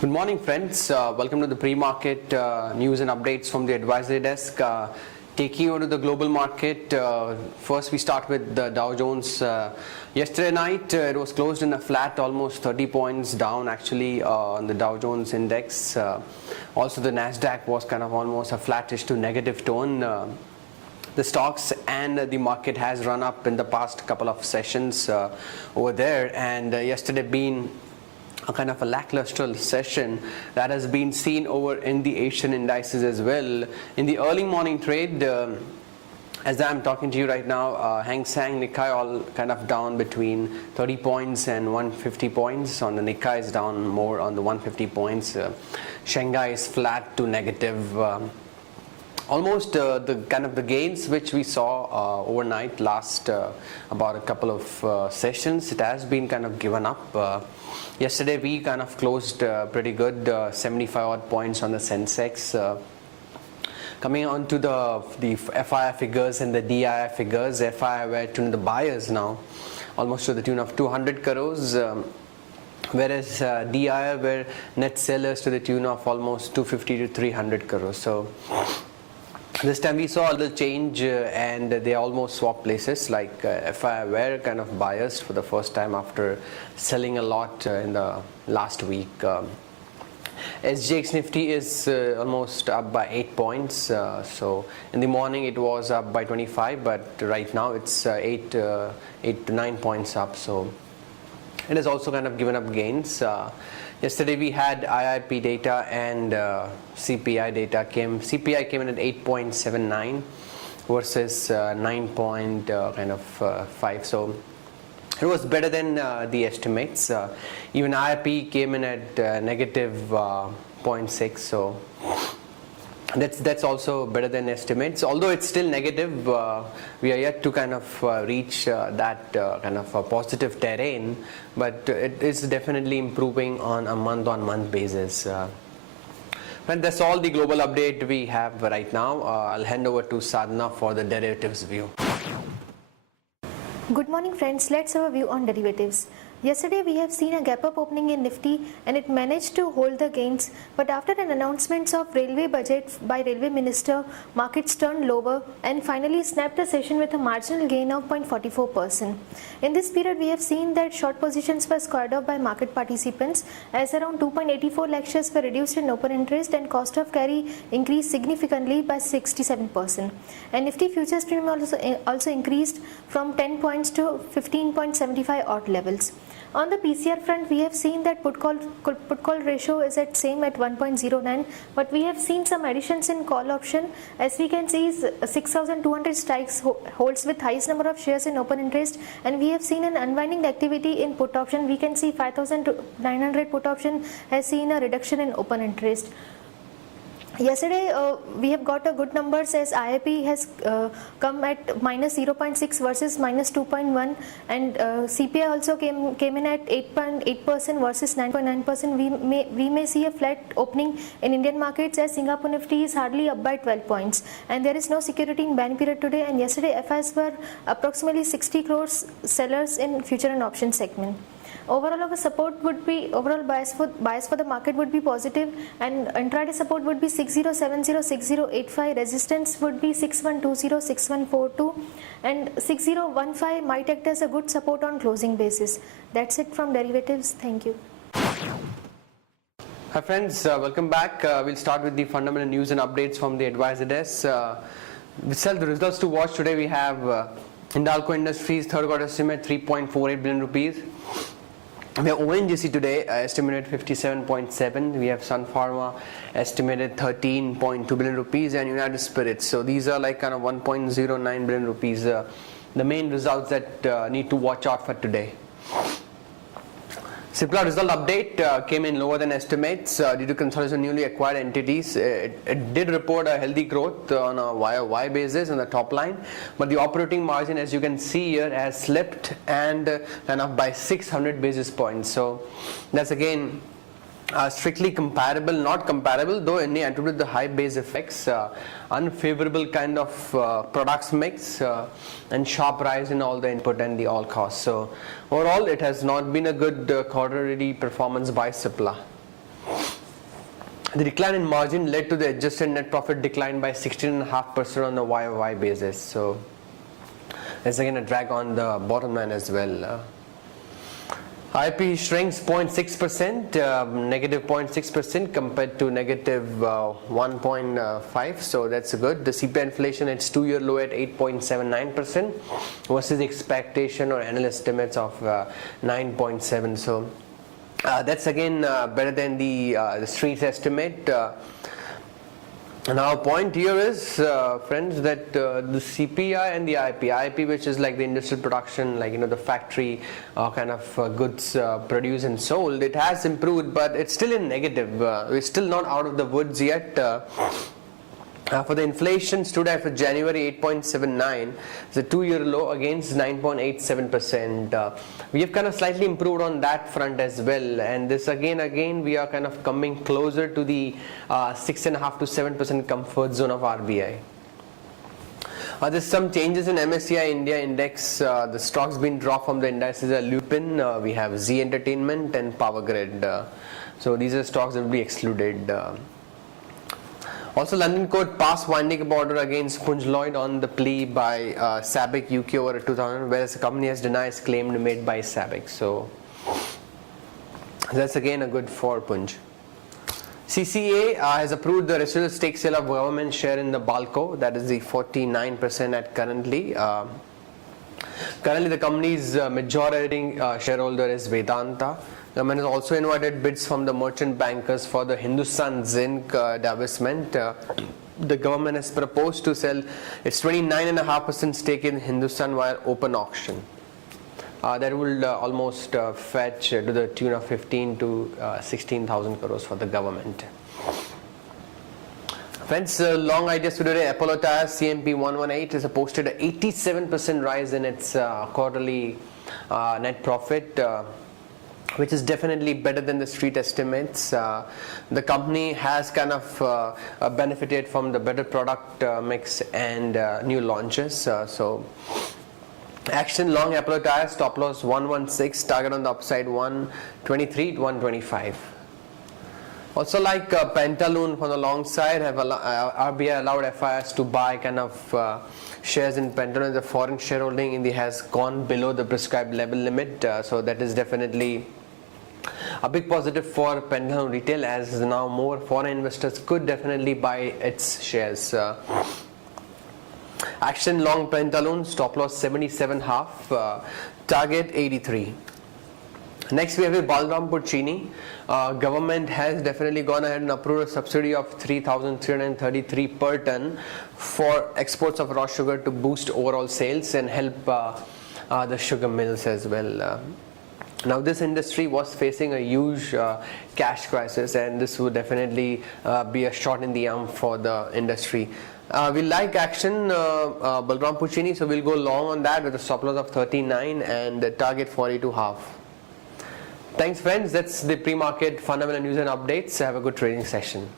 Good morning, friends. Welcome to the pre-market news and updates from the advisory desk. Taking you to the global market, first we start with the Dow Jones. Yesterday night it was closed in a flat, almost 30 points down actually on the Dow Jones index. Also the Nasdaq was kind of almost a flattish to negative tone. The stocks and the market has run up in the past couple of sessions over there, and yesterday being a kind of a lackluster session that has been seen over in the Asian indices as well. In the early morning trade, as I'm talking to you right now, Hang Seng, Nikkei all kind of down between 30 points and 150 points. On the Nikkei is down more on the 150 points. Shanghai is flat to negative. Almost the kind of the gains which we saw overnight last about a couple of sessions, it has been kind of given up. Yesterday we kind of closed pretty good, 75 odd points on the Sensex. Coming on to the FII figures and the DII figures, FII were to the buyers now, almost to the tune of 200 crores. Whereas DII were net sellers to the tune of almost 250 to 300 crores. So this time we saw a little change and they almost swapped places, like FI were kind of biased for the first time after selling a lot in the last week. SGX Nifty is almost up by 8 points. So in the morning it was up by 25, but right now it's 8 to 9 points up. So it has also kind of given up gains. Yesterday we had IIP data and CPI data CPI came in at 8.79 versus 9.5. So it was better than the estimates. Even IIP came in at negative 0.6. So that's also better than estimates. Although it's still negative, we are yet to kind of reach that kind of a positive terrain, but it is definitely improving on a month-on-month basis. And that's all the global update we have right now. I'll hand over to Sadhana for the derivatives view. Good morning, friends. Let's have a view on derivatives. Yesterday we have seen a gap up opening in Nifty and it managed to hold the gains, but after an announcement of railway budget by railway minister, markets turned lower and finally snapped the session with a marginal gain of 0.44%. In this period we have seen that short positions were squared off by market participants as around 2.84 lakh shares were reduced in open interest and cost of carry increased significantly by 67%. And Nifty futures premium also increased from 10 points to 15.75 odd levels. On the PCR front, we have seen that put call ratio is at same at 1.09, but we have seen some additions in call option. As we can see, 6,200 strikes holds with highest number of shares in open interest, and we have seen an unwinding activity in put option. We can see 5,900 put option has seen a reduction in open interest. Yesterday we have got a good numbers as IIP has come at minus 0.6 versus minus 2.1, and CPI also came in at 8.8% versus 9.9%. We may see a flat opening in Indian markets as Singapore Nifty is hardly up by 12 points, and there is no security in ban period today. And yesterday FIs were approximately 60 crores sellers in future and option segment. Overall, our support would be, overall bias for the market would be positive, and intraday support would be 6070, 6085, resistance would be 6120, 6142, and 6015 might act as a good support on closing basis. That's it from derivatives. Thank you. Hi friends, welcome back. We'll start with the fundamental news and updates from the advisor desk. The results to watch today, we have Hindalco Industries third quarter estimate 3.48 billion rupees. We have ONGC today estimated 57.7. We have Sun Pharma estimated 13.2 billion rupees and United Spirits. So these are like kind of 1.09 billion rupees. The main results that need to watch out for today. Cipla result update came in lower than estimates due to consolidation of newly acquired entities. It did report a healthy growth on a YOY basis on the top line, but the operating margin, as you can see here, has slipped and kind of by 600 basis points. So that's again strictly comparable, not comparable, though only attributed the high base effects, unfavorable kind of products mix, and sharp rise in all the input and the all costs. So overall, it has not been a good quarterly performance by Cipla. The decline in margin led to the adjusted net profit decline by 16.5% on the YOY basis. So there's again a drag on the bottom line as well. IP shrinks 0.6%, negative 0.6% compared to negative 1.5%, so that's good. The Cpa inflation, its 2-year low at 8.79% versus the expectation or analyst estimates of 9.7%. So that's again better than the street's estimate. And our point here is, friends, that the CPI and the IP, which is like the industrial production, like the factory kind of goods produced and sold, it has improved, but it's still in negative. We're still not out of the woods yet. For the inflation stood at for January 8.79, it's a 2-year low against 9.87%. We have kind of slightly improved on that front as well, and this again we are kind of coming closer to the 6.5 to 7% comfort zone of RBI. There's some changes in Msci India index. The stocks been dropped from the indices are Lupin, we have Z Entertainment and Power Grid. So these are stocks that will be excluded. Also, London court passed winding up order against Punj Lloyd on the plea by SABIC UK over 2000, whereas the company has denied its claim made by SABIC. So that's again a good for Punj. CCA has approved the residual stake sale of government share in the Balco, that is the 49% at currently. Currently, the company's majority shareholder is Vedanta. The government has also invited bids from the merchant bankers for the Hindustan Zinc divestment. The government has proposed to sell its 29.5% stake in Hindustan via open auction. That will almost fetch to the tune of 15 to 16,000 crores for the government. Friends, long ideas today. Apollo Tyres CMP 118 has posted an 87% rise in its quarterly net profit, which is definitely better than the street estimates. The company has kind of benefited from the better product mix and new launches. So action long Apollo Tyres, stop loss 116, target on the upside 123 to 125. Also, like Pantaloon from the long side, have RBI allowed FIs to buy kind of shares in Pantaloon. The foreign shareholding in the has gone below the prescribed level limit, so that is definitely a big positive for Pantaloon retail, as now more foreign investors could definitely buy its shares. Action long Pantaloon, stop loss 77.5, target 83. Next we have a Balrampur Chini. Government has definitely gone ahead and approved a subsidy of 3,333 per ton for exports of raw sugar to boost overall sales and help the sugar mills as well. Now this industry was facing a huge cash crisis, and this would definitely be a shot in the arm for the industry. We like action Balrampur Chini, so we'll go long on that with a stop loss of 39 and the target 42.5. Thanks friends, that's the pre-market fundamental news and updates. Have a good trading session.